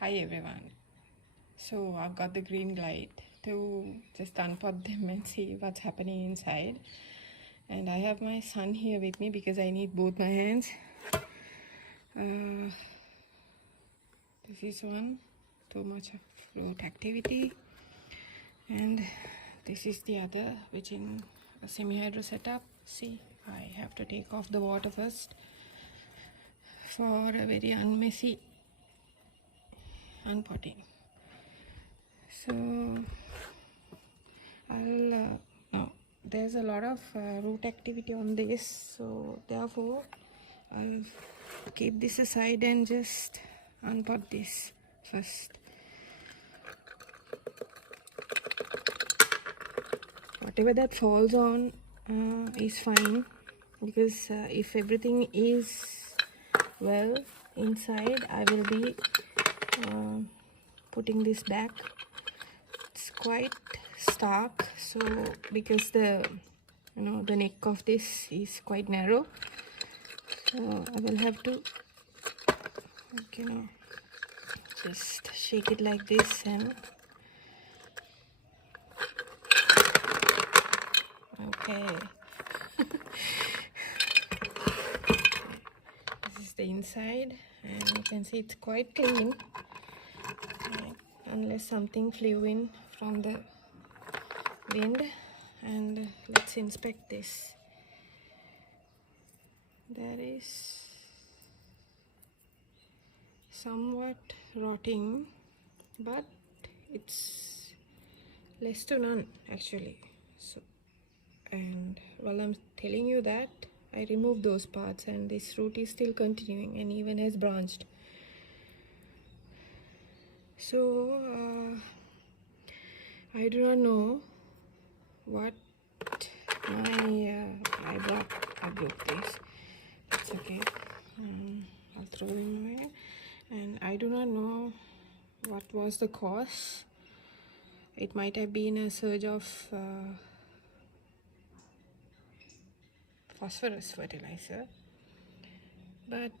Hi everyone. So I've got the green light to just unpot them and see what's happening inside. And I have my son here with me because I need both my hands. This is one, too much of root activity. And this is the other, which in a semi-hydro setup. See, I have to take off the water first for a very unmessy unpotting. So no, there's a lot of root activity on this, so therefore I'll keep this aside and just unpot this first. Whatever that falls on is fine, because if everything is well inside, I will be putting this back. It's quite stark, so because the neck of this is quite narrow, so I will have to just shake it like this and okay. This is the inside, and you can see it's quite clean, unless something flew in from the wind. And let's inspect this. There is somewhat rotting, but it's less to none actually. So, and while I'm telling you that, I removed those parts and this root is still continuing and even has branched. So I do not know what I broke this. It's okay. I'll throw them away. And I do not know what was the cause. It might have been a surge of phosphorus fertilizer. But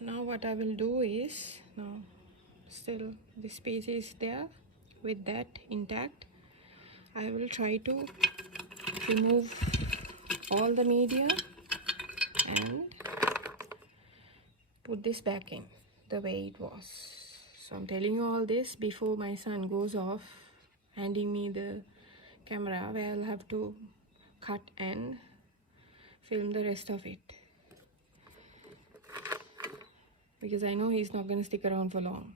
now what I will do is, now still the space is there, with that intact, I will try to remove all the media and put this back in the way it was. So I'm telling you all this before my son goes off handing me the camera, where I'll have to cut and film the rest of it, because I know he's not going to stick around for long.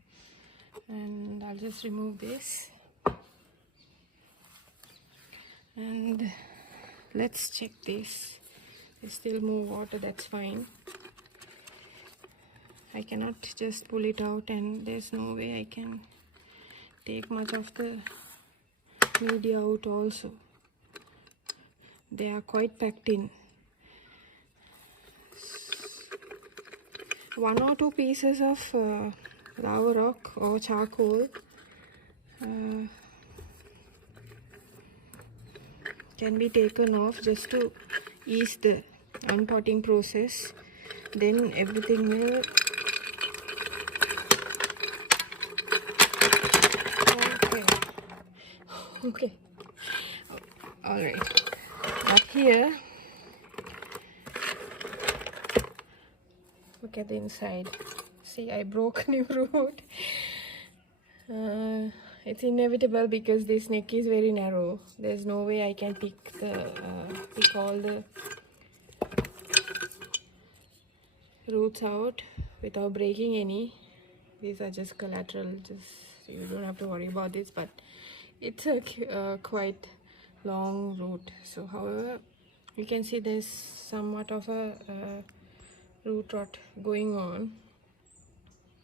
And I'll just remove this and let's check this. There's still more water, that's fine. I cannot just pull it out, and there's no way I can take much of the media out also. They are quite packed in. One or two pieces of lava rock or charcoal can be taken off just to ease the unpotting process. Then everything will okay. All right. But here, look at the inside. See, I broke new root. It's inevitable because this neck is very narrow. There's no way I can pick all the roots out without breaking any. These are just collateral, just you don't have to worry about this, but it's a quite long root. So however, you can see there's somewhat of a root rot going on,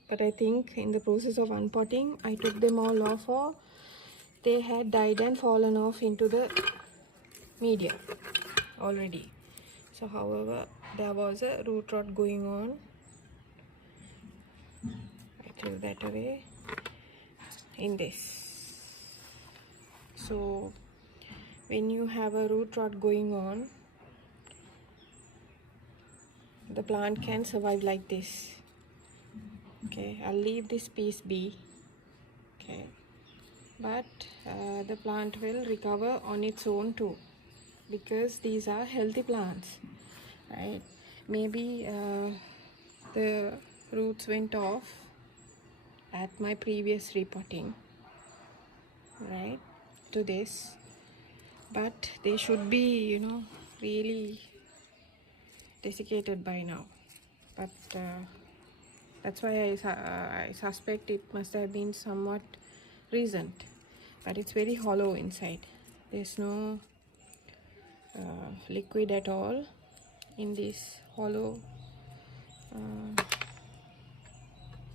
but I think in the process of unpotting I took them all off, or they had died and fallen off into the media already. So however, there was a root rot going on. I threw that away in this. So when you have a root rot going on, the plant can survive like this. Okay, I'll leave this piece be Okay, but the plant will recover on its own too, because these are healthy plants, right? Maybe the roots went off at my previous repotting, right, to this, but they should be, you know, really desiccated by now. But that's why I suspect it must have been somewhat recent, but it's very hollow inside. There's no liquid at all in these hollow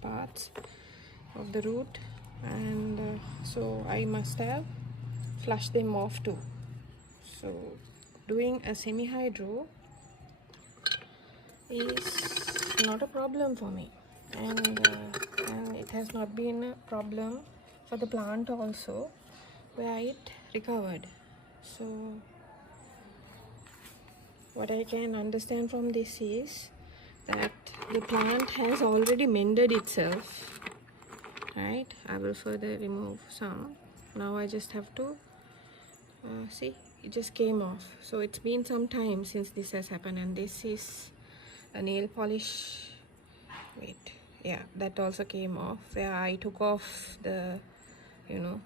parts of the root, and so I must have flushed them off too. So doing a semi-hydro is not a problem for me, and it has not been a problem for the plant also, where it recovered. So what I can understand from this is that the plant has already mended itself, right? I will further remove some. Now I just have to see, it just came off. So it's been some time since this has happened, and this is a nail polish. Wait, yeah, that also came off, where I took off the, you know,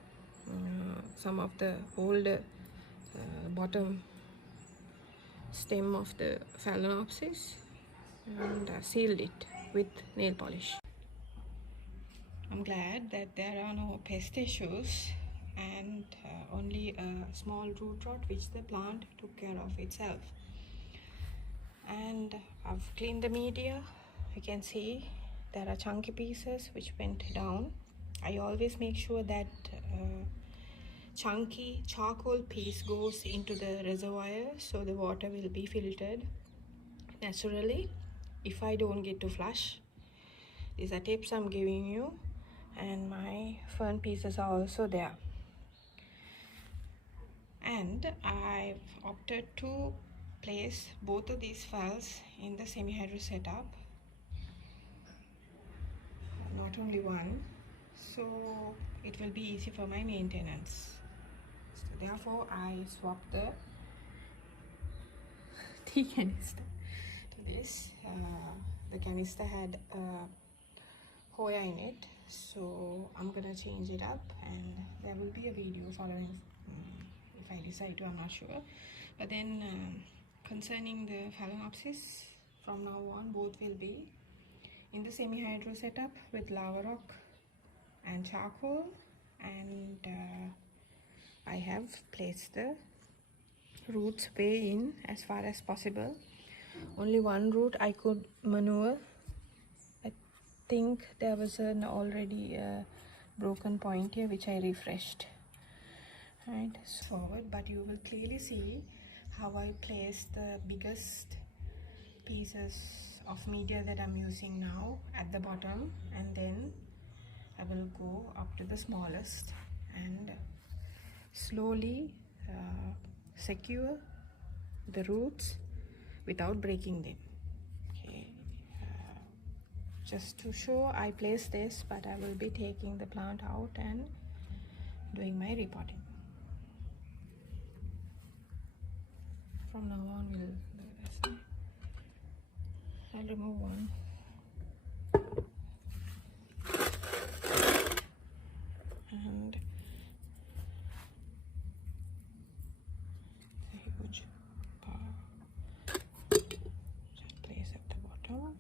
some of the older bottom stem of the Phalaenopsis, and sealed it with nail polish. I'm glad that there are no pest issues, and only a small root rot which the plant took care of itself. And I've cleaned the media. You can see there are chunky pieces which went down. I always make sure that chunky charcoal piece goes into the reservoir, so the water will be filtered naturally if I don't get to flush. These are tips I'm giving you, and my fern pieces are also there. And I've opted to place both of these files in the semi-hydro setup, not only one, so it will be easy for my maintenance. So therefore I swapped the tea canister to this. The canister had Hoya in it, so I'm gonna change it up, and there will be a video following if I decide to, I'm not sure. But then concerning the Phalaenopsis, from now on both will be in the semi-hydro setup with lava rock and charcoal, and I have placed the roots way in as far as possible. Only one root I could maneuver. I think there was an already broken point here which I refreshed. Right, forward, but you will clearly see how I place the biggest pieces of media that I'm using now at the bottom, and then I will go up to the smallest and slowly secure the roots without breaking them. Okay, just to show I place this, but I will be taking the plant out and doing my repotting. From now on we'll do this. I'll remove one. And a huge part just place at the bottom.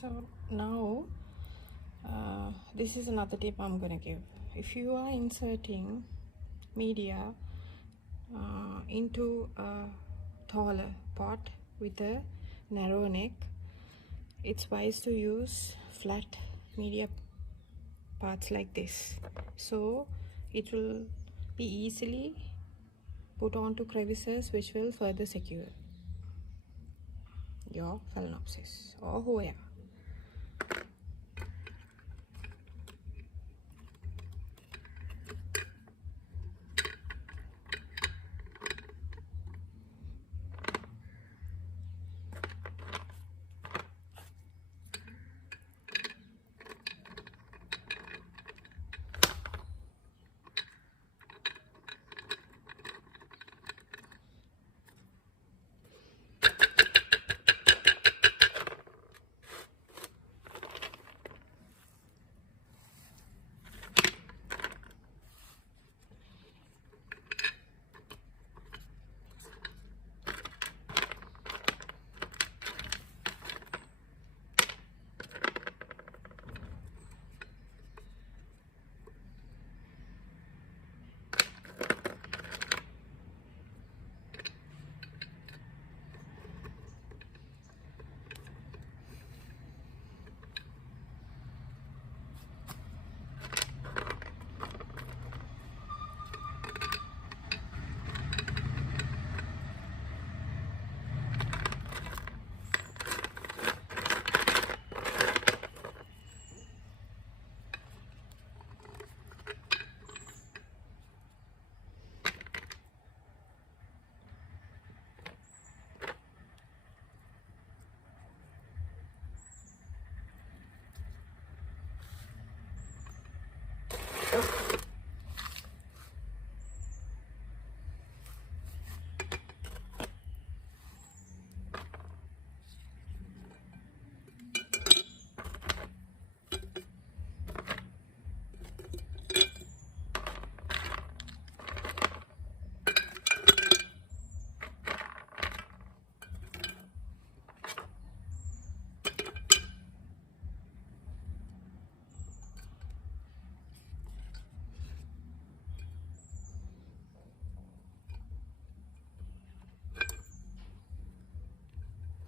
So now this is another tip I'm gonna give. If you are inserting media into a taller pot with a narrow neck, it's wise to use flat media parts like this, so it will be easily put onto crevices, which will further secure your Phalaenopsis or Hoya.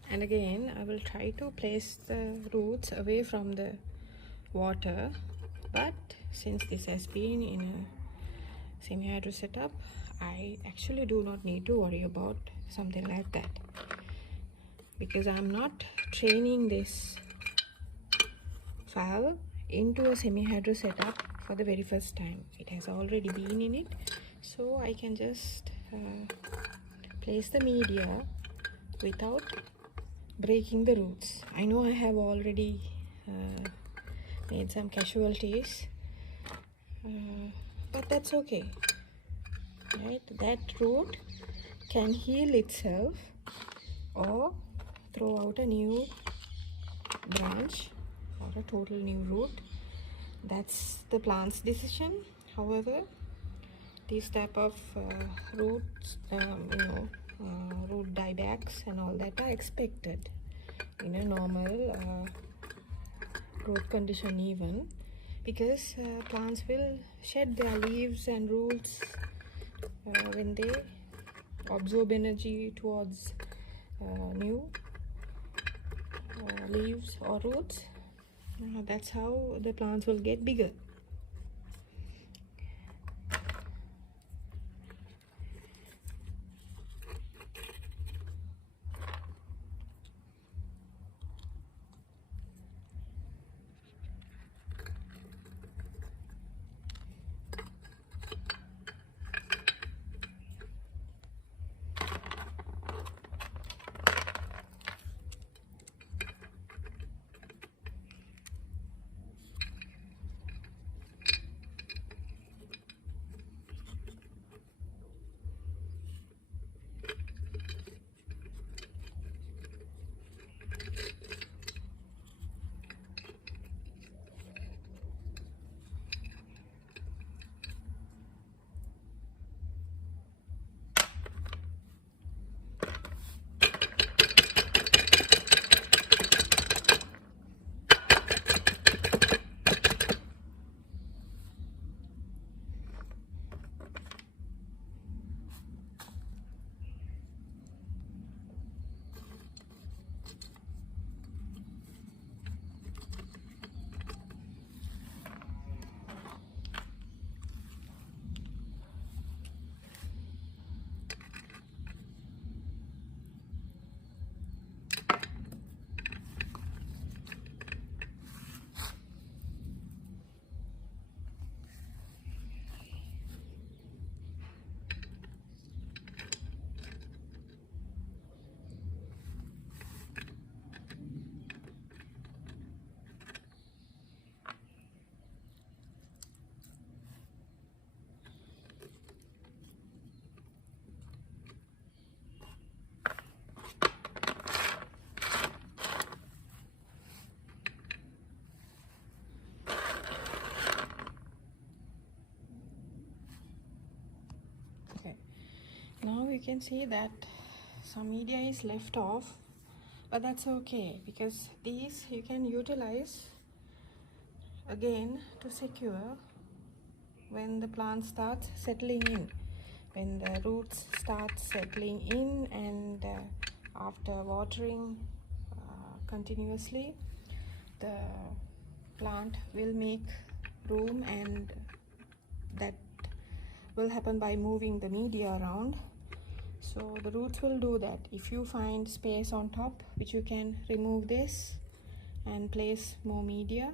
And again, I will try to place the roots away from the water, but since this has been in a semi-hydro setup, I actually do not need to worry about something like that, because I'm not training this file into a semi-hydro setup for the very first time. It has already been in it, so I can just place the media without breaking the roots. I know I have already made some casualties, but that's okay, right? That root can heal itself or throw out a new branch or a total new root. That's the plant's decision. However, these type of roots, root diebacks and all that are expected in a normal growth condition, even because plants will shed their leaves and roots when they absorb energy towards new leaves or roots. That's how the plants will get bigger. Now you can see that some media is left off, but that's okay because these you can utilize again to secure when the plant starts settling in, when the roots start settling in, and after watering continuously, the plant will make room, and that will happen by moving the media around. So the roots will do that. If you find space on top, which you can remove this and place more media,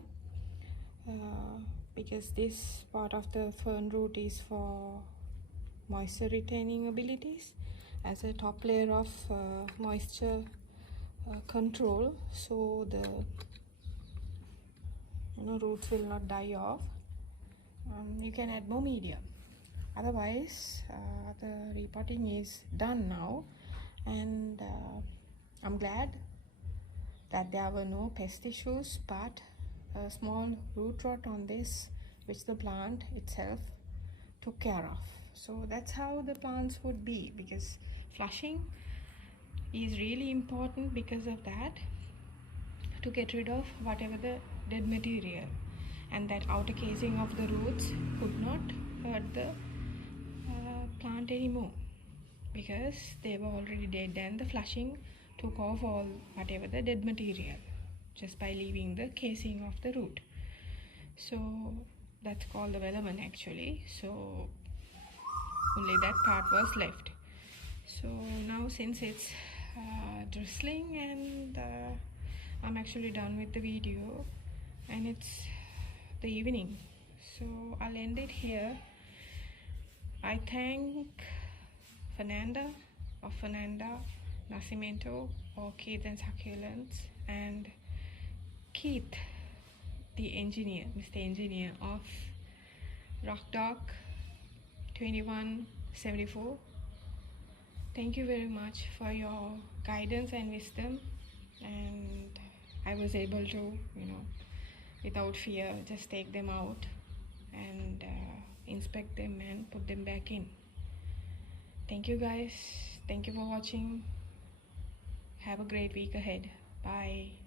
because this part of the fern root is for moisture retaining abilities as a top layer of moisture control, so the roots will not die off. You can add more media. Otherwise, the repotting is done now, and I'm glad that there were no pest issues, but a small root rot on this, which the plant itself took care of. So that's how the plants would be, because flushing is really important because of that, to get rid of whatever the dead material, and that outer casing of the roots could not hurt the plant anymore because they were already dead, and the flushing took off all whatever the dead material just by leaving the casing of the root. So that's called the velamen actually. So only that part was left. So now since it's drizzling, and I'm actually done with the video, and it's the evening, so I'll end it here. I thank Fernanda of Fernanda Nascimento Orchids and Succulents, and Keith, the engineer, Mr. Engineer of Rock Dog 2174. Thank you very much for your guidance and wisdom, and I was able to, without fear, just take them out and inspect them and put them back in. Thank you guys. Thank you for watching. Have a great week ahead. Bye.